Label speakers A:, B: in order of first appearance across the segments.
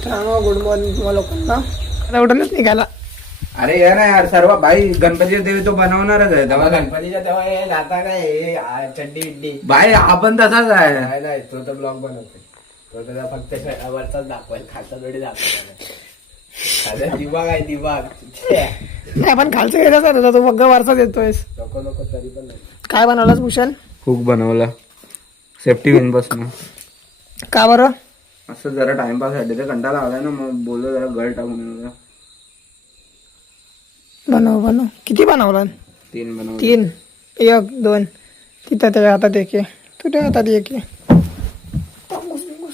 A: मित्रांनो good morning तुम्हाला लोकांना. आता उठूनच निघाला.
B: अरे यार ना यार सर्व भाई गणपतीच्या देवी तो बनवणारच आहे. तेव्हा गण-
C: गणपतीच्या तेव्हा हे आता काय हे? आ, चड्डी बिड्डी.
B: भाई आपण तसाच आहे.
C: नाही नाही तो तर ब्लॉग बनवतो तो त्याचा फक्त श- वरचाच दाखवाय खालचा थोडी दाखवायचा खालचा दिवाग आहे दिवाग
A: नाही पण खालचं घ्यायचं सर तू बघ वरचा देतोयस
C: नको नको तरी पण नाही.
A: काय बनवलास भूषण?
B: हुक बनवला. सेफ्टी विन बसणं
A: का बरं?
B: असं जरा टाइमपाससाठी तर कंटाळा आलाय ना मग बोललो जरा गळ टाकून.
A: बनव बनव. किती बनवला
B: तीन बनवले.
A: तीन. एक दोन. तिथं त्याच्या हातात एक आहे. तुझ्या हातात एक आहे.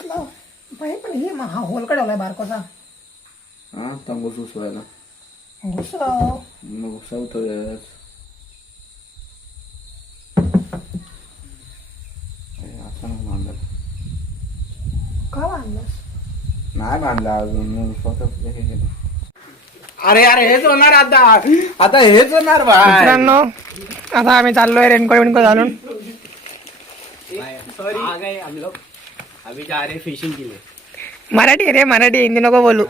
A: लाव. बाई पण हे हा होल काढवलाय बारकोसा
B: हा तंबूस उसवायला
A: घुसव
B: मग उसवतो
A: का बांधलास
B: नाही बांधला अजून मी उसवतो हे केलं. अरे अरे हेच होणार आता. आता हेच होणार भाई.
A: मित्रांनो आता आम्ही चाललोय रेनकोट विनकोट घालून.
C: सॉरी आ गए हम लोग. अभी जा रहे फिशिंग के लिए.
A: मराठी रे मराठी हिंदी नको बोलू.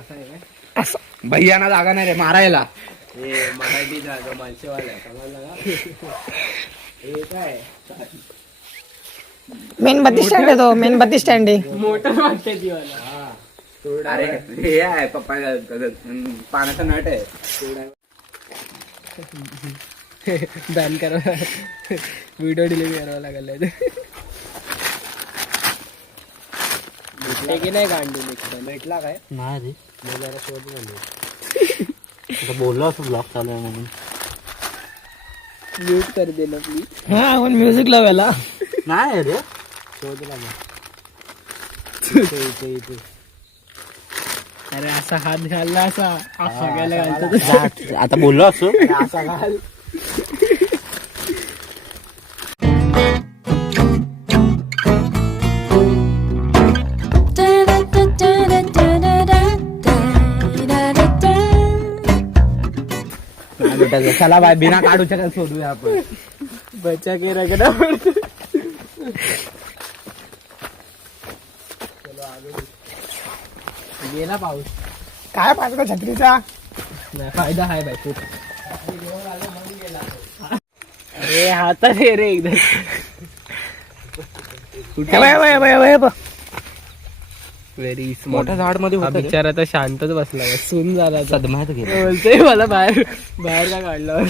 A: असं
B: भैयाना जागा नाही रे मारायला.
C: हे मराठी जागा माणसेवाला आहे. समजलं का हे काय?
A: मेणबत्ती स्टँड आहे तो मेणबत्ती स्टँड आहे.
C: मोटर वाटते हा
B: अरे हे आहे पप्पा पाण्याचा नट आहे.
C: बॅन करा व्हिडिओ डिलीट करावा लागेल. भेटले की नाही गांडी भेटला काय?
D: नाही रे.
C: मी जरा शोध झालो.
D: आता बोललो असं ब्लॉग चालू आहे म्हणून.
C: म्यूट कर दे ना प्लीज
A: हा आपण म्युझिक लावायला.
D: नाही रे
C: शोधला मग इथे इथे इथे अरे असा हात घालला असा सगळ्याला घालतो
D: जा, आता बोललो असो
C: असा घाल
B: नाही भेटायचं चला बाय बिना काढूच्या काय शोधूया आपण
C: बच्चा के रगड़ा पड़ता गेला पाऊस.
A: काय पाहिजे का छत्रीचा?
C: नाही फायदा आहे बाई खूप. अरे हातात रे एकदा
A: हे बघ, हे बघ, हे बघ, हे बघ, हे बघ.
C: व्हेरी
B: मोठ्या
C: झाडमध्ये बिचारा तर शांतच बसला सून झाला आता.
D: सदमात गेला.
C: बोलतोय मला बाहेर बाहेर का काढलं?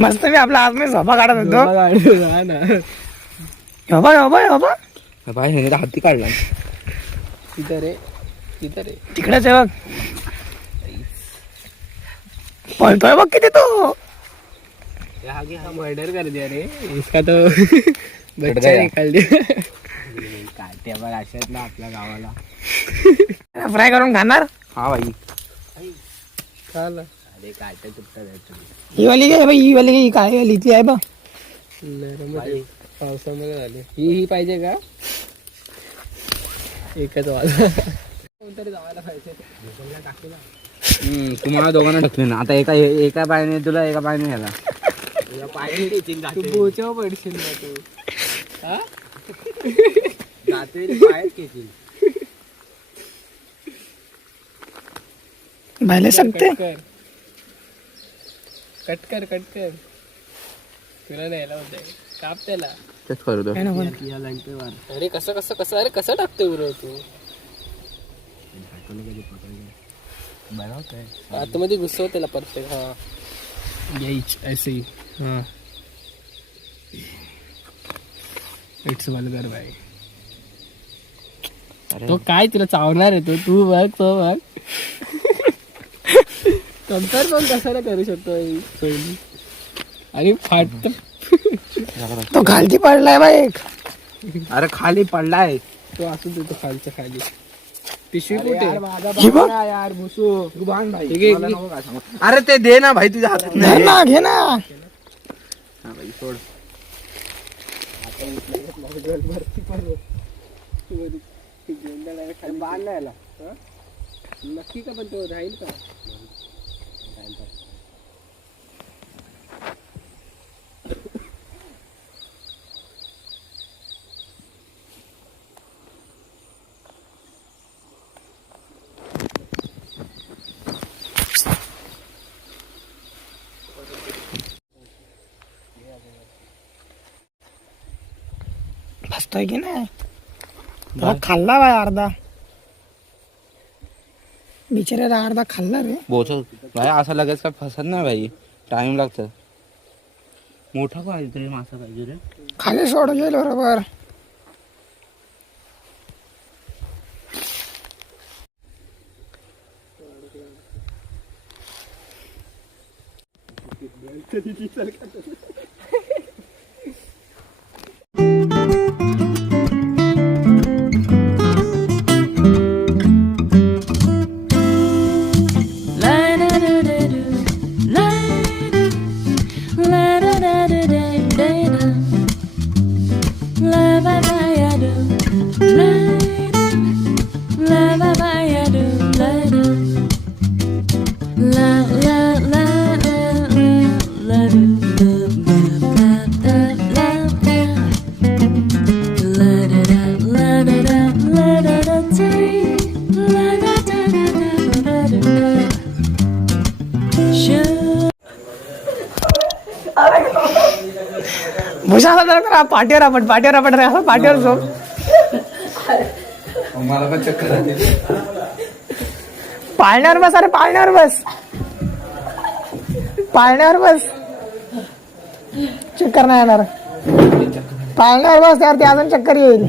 A: मस्त मी आपला आज मी झोपा काढत होतो.
C: काढलं, ना.
A: झोपा झोपा झोपा
B: बाय ह्याने तर हाती काढला.
C: तिथं रे तिथं रे.
A: तिकडेच आहे बघ. पळतोय बघ किती तो.
C: मर्डर कर दिया रे. इसका तो बच्चा. निकाल दिया काट्या बघ अशा आहेत ना आपल्या गावाला.
A: फ्राय करून खाणार?
B: हा भाई
C: चाल अरे काट्या तुटतात.
A: ही वाली काय बघ ही वाली काय वाली इथली आहे
C: आहे. पावसामध्ये झाले. ही ही पाहिजे का? एकच वाजा कोणतरी जायला पाहिजे. टाकली
B: तुम्हाला दोघांना ढकली ना आता एका एका पायाने तुला एका पायाने
C: तू बोचाव पडशील ना तू. हा?
A: सकते
C: कट कर कट कर. तुला न्यायला होतंय. काप त्याला.
B: तेच करू दो.
C: अरे कसं कसं कसं अरे कसं टाकतोय बरो तू? आतमध्ये घुसव त्याला परफेक्ट हा. यायच ऐसे हा. इट्स वल्गर बाय तो काय तुला चावणार आहे तो? तू बघ तो बघ. कंपेअर पण कशाला करू शकतो ही सोयी आणि फाट
A: तो खालती पडलाय बा एक.
B: अरे खाली पडलाय.
C: तो असू देतो खालच्या खाली. पिशवी कुठे?
A: ही बघ.
C: यार भुसू.
B: अरे ते दे ना भाई तुझ्या हातात
A: ना घे ना.
B: हा भाई, सोड.
C: नक्की का पण तो राहील का?
E: मस्त आहे की नाही खाल्ला बाय अर्धा बिचाऱ्याला अर्धा खाल्ला रे।
B: बोचल भाई असं लगेच काय फसत नाही भाई। टाइम लागतं
D: मोठा पाहिजे रे मासा पाहिजे रे।
E: खाली सोड गेल बरोबर भूषा जरा करा पाठीवर आपण पाठीवर आपण रे असं पाठीवर झोप.
B: मला पण चक्कर.
E: पाळण्यावर बस अरे पाळण्यावर बस. पाळण्यावर बस. चक्कर नाही येणार. पाळण्यावर बस त्यावर ते अजून चक्कर येईल.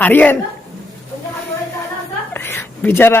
E: आर्यन. बिचारा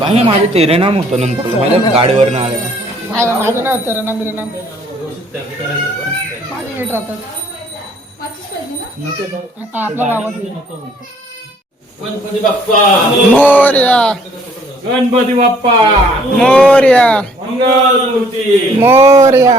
B: भाई माझे तेरे नाम होतं नंतर. माझ्या गाडीवर आले.
E: माझं माझं नाही होतं नाम बिरे नाम माझे नीट राहतात गावात येईल.
F: गणपती बाप्पा.
E: मोर्या.
F: गणपती बाप्पा.
E: मोर्या
F: मंगलमूर्ती
E: मोर्या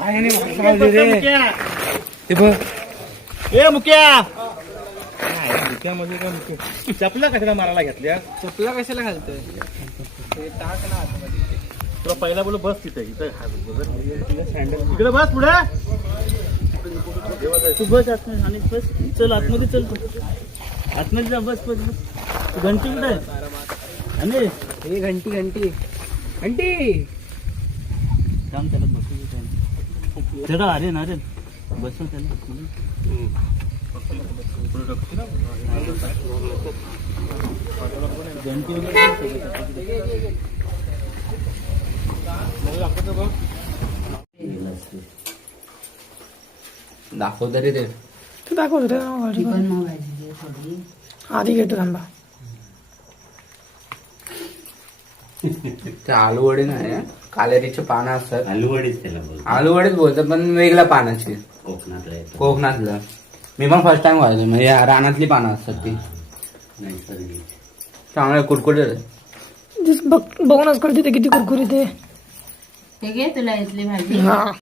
B: बाहेर ते बघ.
F: ए मुक्या. मुक्यामध्ये काय मुक्या? चपला कशाला मारायला घेतल्या?
E: चपला कशाला घालतोय?
F: तुला पहिला बोल बस तिथे इथं. सँडल इकडे बस पुढे. तू बस आतमध्ये आणि बस. चल आतमध्ये चल तू. आतमध्ये जा बस बस बस. तू घंटी कुठे आहे? आणि?
E: हे घंटी घंटी. घंटी.
F: काम त्याला बसू त्याला. त्याला अरे ना रे. बसव त्याला. घंटी वगैरे
B: दाखव तरी ते.
E: तू दाखव आधी घेतो थांबा.
B: ते आलूवडी नाही कालेरीचे पानं असतात.
D: आलूवडीच त्याला बोल
B: आलूवडीच बोलतात पण वेगळ्या पानाची.
D: कोकणातला येतो.
B: कोकणातलं. मी पण फर्स्ट टाइम वाजलो म्हणजे या रानातली पानं असतात ती.
D: नैसर्गिक.
B: चांगले कुरकुरीत
E: बघ बघूनच कळते ते किती कुरकुरीत आहे.
G: हे घे तुला इथली भाजी.
E: हा.